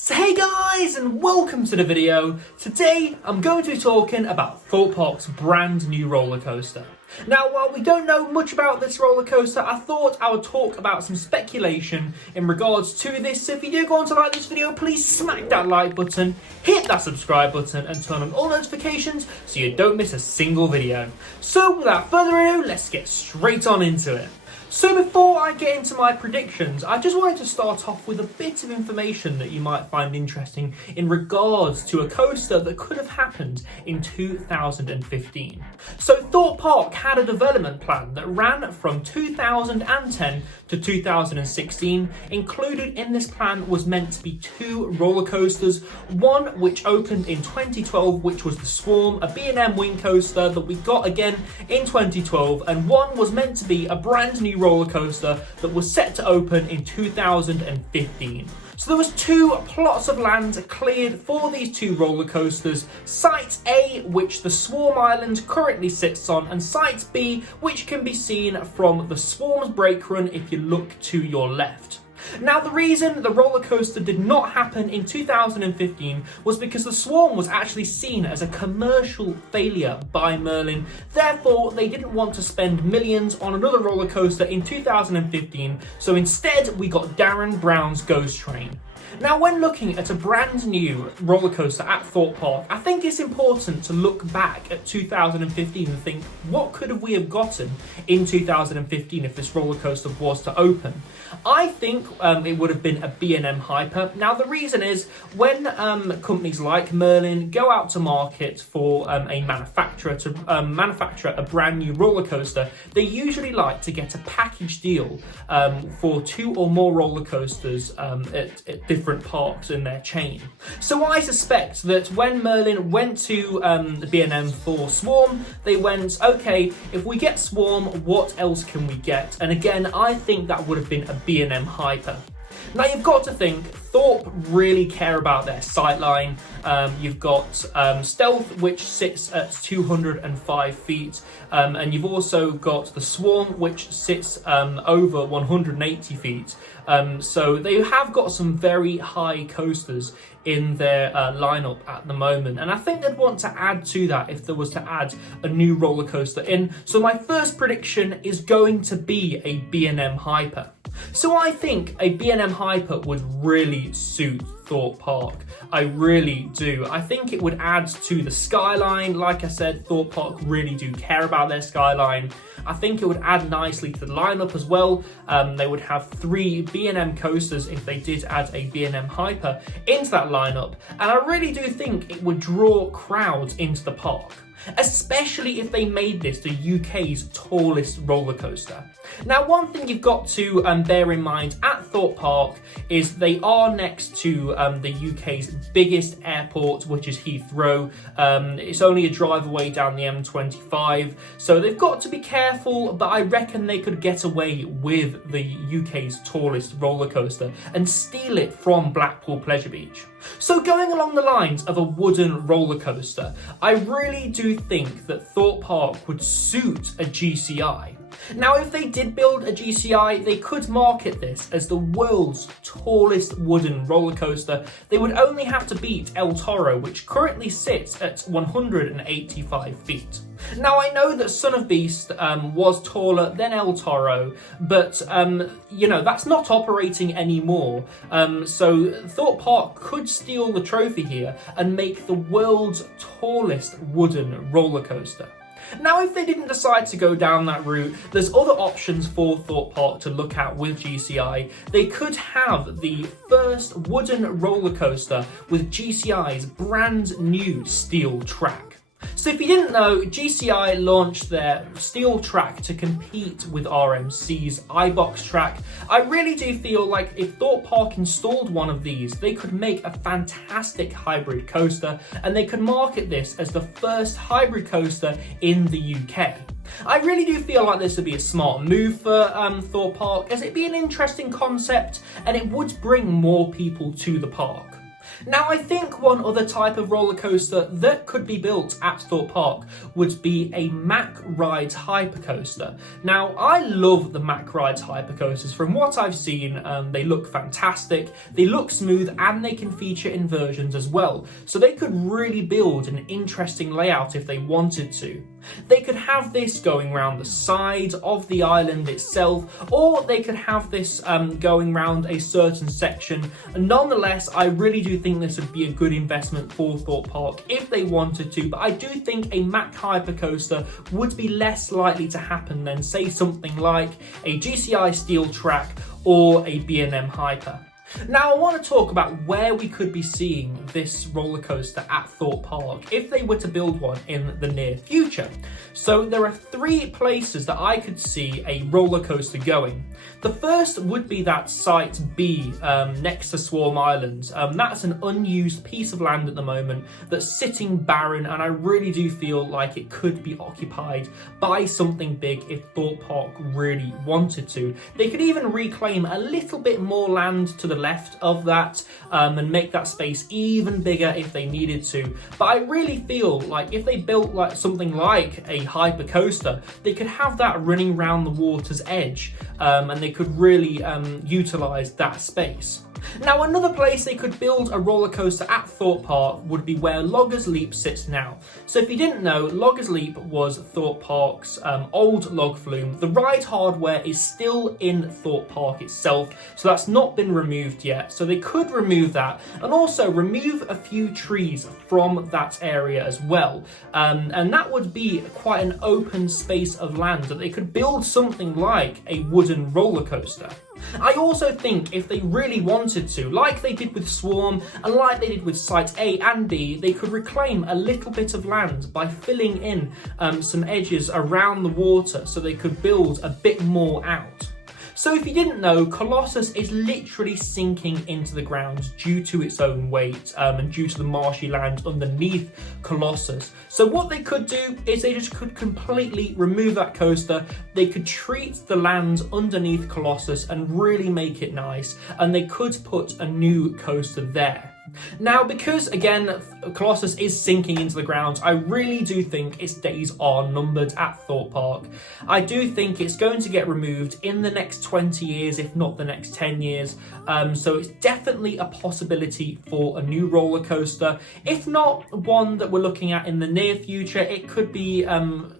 So hey guys, and welcome to the video. Today I'm going to be talking about Thorpe Park's brand new roller coaster. Now, while we don't know much about this roller coaster, I thought I would talk about some speculation in regards to this. So if you do go on to like this video, please smack that like button, hit that subscribe button and turn on all notifications so you don't miss a single video. So without further ado, let's get straight on into it. So before I get into my predictions, I just wanted to start off with a bit of information that you might find interesting in regards to a coaster that could have happened in 2015. So Thorpe Park had a development plan that ran from 2010 to 2016. Included in this plan was meant to be two roller coasters, one which opened in 2012, which was the Swarm, a B&M wing coaster that we got again in 2012, and one was meant to be a brand new roller coaster that was set to open in 2015. So there was two plots of land cleared for these two roller coasters, Site A, which the Swarm Island currently sits on, and Site B, which can be seen from the Swarm's brake run if you look to your left. Now, the reason the roller coaster did not happen in 2015 was because the Swarm was actually seen as a commercial failure by Merlin. Therefore, they didn't want to spend millions on another roller coaster in 2015, so instead we got Darren Brown's Ghost Train. Now, when looking at a brand new roller coaster at Thorpe Park, I think it's important to look back at 2015 and think, what could we have gotten in 2015 if this roller coaster was to open? I think it would have been a B&M Hyper. Now, the reason is when companies like Merlin go out to market for a manufacturer to manufacture a brand new roller coaster, they usually like to get a package deal for two or more roller coasters at different parks in their chain. So I suspect that when Merlin went to the B&M for Swarm, they went, okay, if we get Swarm, what else can we get? And again, I think that would have been a B&M Hyper. Now, you've got to think, Thorpe really care about their sightline. You've got Stealth, which sits at 205 feet, and you've also got the Swarm, which sits over 180 feet. So they have got some very high coasters in their lineup at the moment, and I think they'd want to add to that if there was to add a new roller coaster in. So my first prediction is going to be a B&M Hyper. So I think a B&M Hyper would really suit Thorpe Park. I really do. I think it would add to the skyline. Like I said, Thorpe Park really do care about their skyline. I think it would add nicely to the lineup as well. They would have three B&M coasters if they did add a B&M Hyper into that lineup. And I really do think it would draw crowds into the park, especially if they made this the UK's tallest roller coaster. Now, one thing you've got to bear in mind at Thorpe Park is they are next to the UK's biggest airport, which is Heathrow. It's only a drive away down the M25, so they've got to be careful, but I reckon they could get away with the UK's tallest roller coaster and steal it from Blackpool Pleasure Beach. So going along the lines of a wooden roller coaster, I really do think that Thorpe Park would suit a GCI. Now, if they did build a GCI, they could market this as the world's tallest wooden roller coaster. They would only have to beat El Toro, which currently sits at 185 feet. Now, I know that Son of Beast was taller than El Toro, but, that's not operating anymore. So Thorpe Park could steal the trophy here and make the world's tallest wooden roller coaster. Now, if they didn't decide to go down that route, there's other options for Thorpe Park to look at with GCI. They could have the first wooden roller coaster with GCI's brand new steel track. So if you didn't know, GCI launched their steel track to compete with RMC's iBox track. I really do feel like if Thorpe Park installed one of these, they could make a fantastic hybrid coaster, and they could market this as the first hybrid coaster in the UK. I really do feel like this would be a smart move for Thorpe Park, as it'd be an interesting concept and it would bring more people to the park. Now, I think one other type of roller coaster that could be built at Thorpe Park would be a Mack Rides hypercoaster. Now, I love the Mack Rides hypercoasters. From what I've seen, they look fantastic, they look smooth, and they can feature inversions as well. So they could really build an interesting layout if they wanted to. They could have this going around the side of the island itself, or they could have this going around a certain section. And nonetheless, I really do think this would be a good investment for Thorpe Park if they wanted to, but I do think a Mack hypercoaster would be less likely to happen than, say, something like a GCI Steel Track or a B&M Hyper. Now, I want to talk about where we could be seeing this roller coaster at Thorpe Park if they were to build one in the near future. So there are 3 places that I could see a roller coaster going. The first would be that Site B next to Swarm Island. That's an unused piece of land at the moment that's sitting barren, and I really do feel like it could be occupied by something big if Thorpe Park really wanted to. They could even reclaim a little bit more land to the left of that and make that space even bigger if they needed to. But I really feel like if they built like something like a hyper coaster, they could have that running around the water's edge and they could really utilize that space. Now, another place they could build a roller coaster at Thorpe Park would be where Loggers Leap sits now. So if you didn't know, Loggers Leap was Thorpe Park's old log flume. The ride hardware is still in Thorpe Park itself, so that's not been removed yet. So they could remove that and also remove a few trees from that area as well. And that would be quite an open space of land that they could build something like a wooden roller coaster. I also think if they really wanted to, like they did with Swarm and like they did with Site A and B, they could reclaim a little bit of land by filling in some edges around the water so they could build a bit more out. So if you didn't know, Colossus is literally sinking into the ground due to its own weight and due to the marshy land underneath Colossus. So what they could do is they just could completely remove that coaster. They could treat the land underneath Colossus and really make it nice, and they could put a new coaster there. Now, because again Colossus is sinking into the ground, I really do think its days are numbered at Thorpe Park. I do think it's going to get removed in the next 20 years, if not the next 10 years. So it's definitely a possibility for a new roller coaster. If not one that we're looking at in the near future, it could be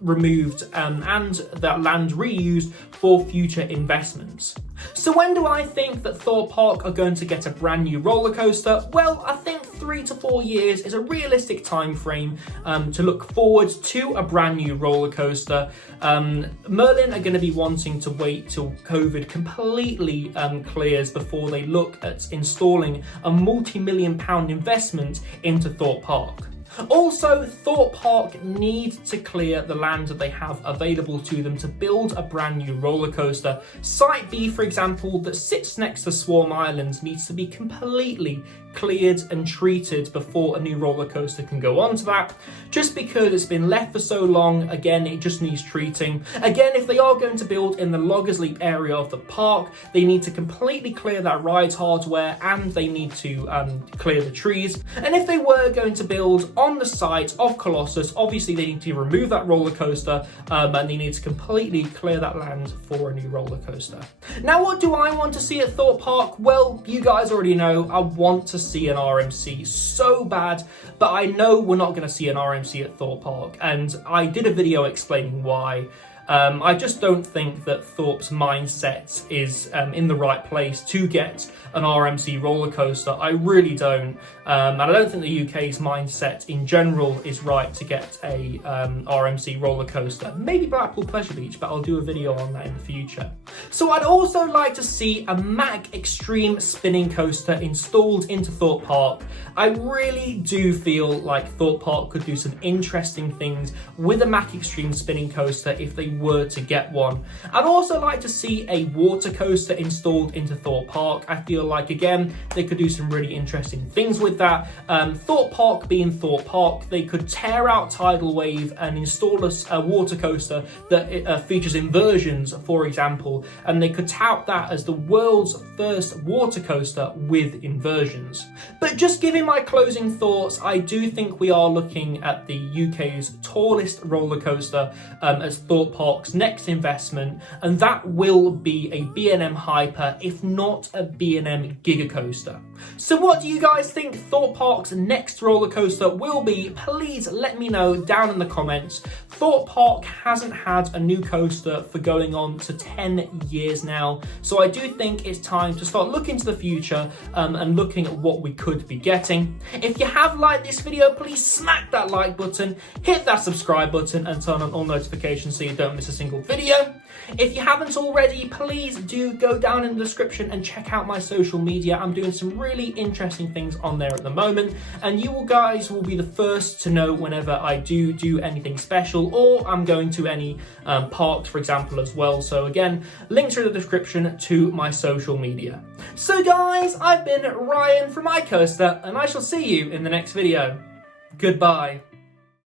removed and that land reused for future investments. So when do I think that Thorpe Park are going to get a brand new roller coaster? Well, I think 3 to 4 years is a realistic time frame to look forward to a brand new roller coaster. Merlin are going to be wanting to wait till COVID completely clears before they look at installing a multi-million-pound investment into Thorpe Park. Also, Thorpe Park need to clear the land that they have available to them to build a brand new roller coaster. Site B, for example, that sits next to Swarm Island, needs to be completely cleared and treated before a new roller coaster can go onto that. Just because it's been left for so long, again, it just needs treating. Again, if they are going to build in the Loggers Leap area of the park, they need to completely clear that ride hardware and they need to clear the trees. And if they were going to build on the site of Colossus, obviously they need to remove that roller coaster and they need to completely clear that land for a new roller coaster. Now, what do I want to see at Thorpe Park? Well, you guys already know I want to see an RMC so bad, but I know we're not going to see an RMC at Thorpe Park, and I did a video explaining why. I just don't think that Thorpe's mindset is in the right place to get an RMC roller coaster. I really don't. And I don't think the UK's mindset in general is right to get a RMC roller coaster. Maybe Blackpool Pleasure Beach, but I'll do a video on that in the future. So I'd also like to see a Mack Extreme spinning coaster installed into Thorpe Park. I really do feel like Thorpe Park could do some interesting things with a Mack Extreme spinning coaster if they were to get one. I'd also like to see a water coaster installed into Thorpe Park. I feel like, again, they could do some really interesting things with that. Thorpe Park being Thorpe Park, they could tear out Tidal Wave and install a water coaster that features inversions, for example, and they could tout that as the world's first water coaster with inversions. But just giving my closing thoughts, I do think we are looking at the UK's tallest roller coaster as Thorpe Park's next investment, and that will be a B&M Hyper, if not a B&M Giga Coaster. So what do you guys think Thorpe Park's next roller coaster will be? Please let me know down in the comments. Thorpe Park hasn't had a new coaster for going on to 10 years now, so I do think it's time to start looking to the future and looking at what we could be getting. If you have liked this video, please smack that like button, hit that subscribe button and turn on all notifications so you don't miss a single video. If you haven't already, please do go down in the description and check out my social media. I'm doing some really interesting things on there at the moment, and you guys will be the first to know whenever I do anything special, or I'm going to any parks, for example, as well. So again, links are in the description to my social media. So guys, I've been Ryan from iCoaster, and I shall see you in the next video. Goodbye.